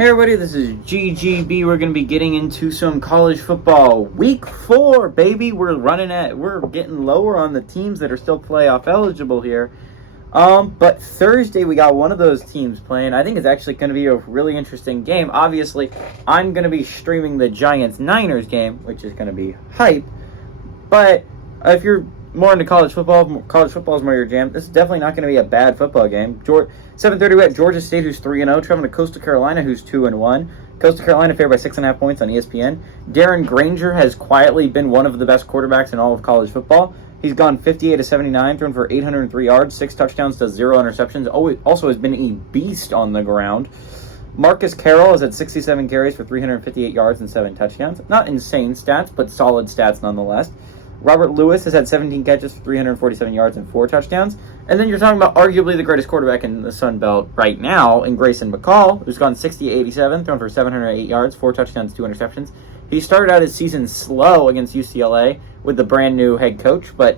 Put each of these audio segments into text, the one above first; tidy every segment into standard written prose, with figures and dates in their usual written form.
Hey everybody, this is GGB. We're going to be getting into some college football. Week 4, baby. We're getting lower on the teams that are still playoff eligible here. But Thursday we got one of those teams playing. I think it's actually going to be a really interesting game. Obviously, I'm going to be streaming the Giants-Niners game, which is going to be hype. But if you're more into college football is more your jam, this is definitely not going to be a bad football game. 7:30 we at Georgia State, who's 3-0, traveling to Coastal Carolina, who's 2-1. Coastal Carolina favored by 6.5 points on ESPN. Darren Granger has quietly been one of the best quarterbacks in all of college football. He's gone 58-79, thrown for 803 yards, 6 touchdowns to 0 interceptions. Also has been a beast on the ground. Marcus Carroll is at 67 carries for 358 yards and 7 touchdowns. Not insane stats, but solid stats nonetheless. Robert Lewis has had 17 catches for 347 yards and 4 touchdowns. And then you're talking about arguably the greatest quarterback in the Sun Belt right now in Grayson McCall, who's gone 60-87, thrown for 708 yards, 4 touchdowns, 2 interceptions. He started out his season slow against UCLA with the brand new head coach, but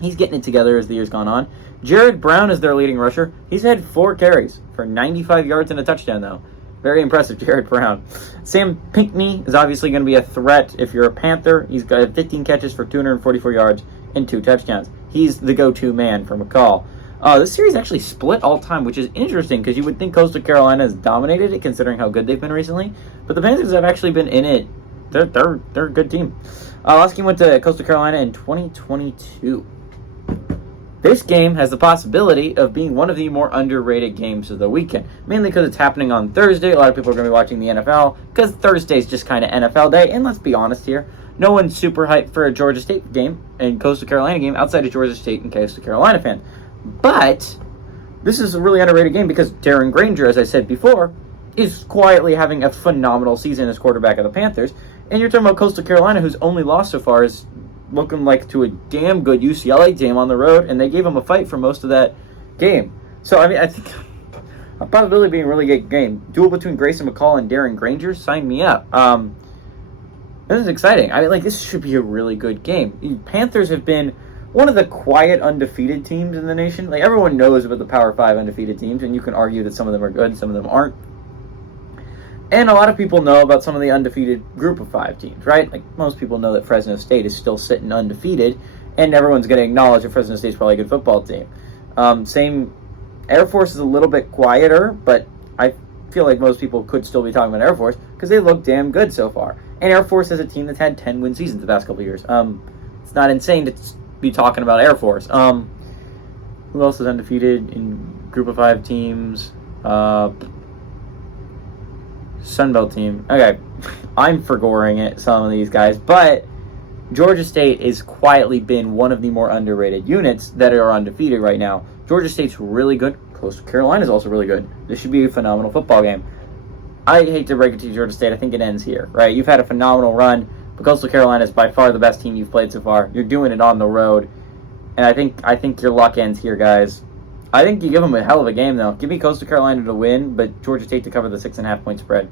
he's getting it together as the year's gone on. Jared Brown is their leading rusher. He's had 4 carries for 95 yards and a touchdown, though. Very impressive, Jared Brown. Sam Pinckney is obviously going to be a threat if you're a Panther. He's got 15 catches for 244 yards and 2 touchdowns. He's the go-to man for McCall. This series actually split all time, which is interesting because you would think Coastal Carolina has dominated it considering how good they've been recently. But the Panthers have actually been in it. They're a good team. Last game went to Coastal Carolina in 2022. This game has the possibility of being one of the more underrated games of the weekend, mainly because it's happening on Thursday. A lot of people are going to be watching the NFL because Thursday's just kind of NFL day. And let's be honest here, no one's super hyped for a Georgia State game and Coastal Carolina game outside of Georgia State and Coastal Carolina fans. But this is a really underrated game because Darren Granger, as I said before, is quietly having a phenomenal season as quarterback of the Panthers. And you're talking about Coastal Carolina, whose only loss so far is looking like to a damn good UCLA team on the road, and they gave them a fight for most of that game. So, I think a possibility being a really good game. Duel between Grayson McCall and Darren Granger, sign me up. This is exciting. This should be a really good game. The Panthers have been one of the quiet, undefeated teams in the nation. Everyone knows about the Power 5 undefeated teams, and you can argue that some of them are good, some of them aren't. And a lot of people know about some of the undefeated Group of 5 teams, right? Most people know that Fresno State is still sitting undefeated, and everyone's going to acknowledge that Fresno State's probably a good football team. Same, Air Force is a little bit quieter, but I feel like most people could still be talking about Air Force because they look damn good so far. And Air Force is a team that's had 10-win seasons the past couple of years. It's not insane to be talking about Air Force. Who else is undefeated in Group of 5 teams? Sunbelt team. Okay, I'm forgoing it, some of these guys, but Georgia State has quietly been one of the more underrated units that are undefeated right now. Georgia State's really good. Coastal Carolina is also really good. This should be a phenomenal football game. I hate to break it to you, Georgia State. I think it ends here, right? You've had a phenomenal run, but Coastal Carolina is by far the best team you've played so far. You're doing it on the road, and I think your luck ends here, guys. I think you give them a hell of a game, though. Give me Coastal Carolina to win, but Georgia State to cover the 6.5 point spread.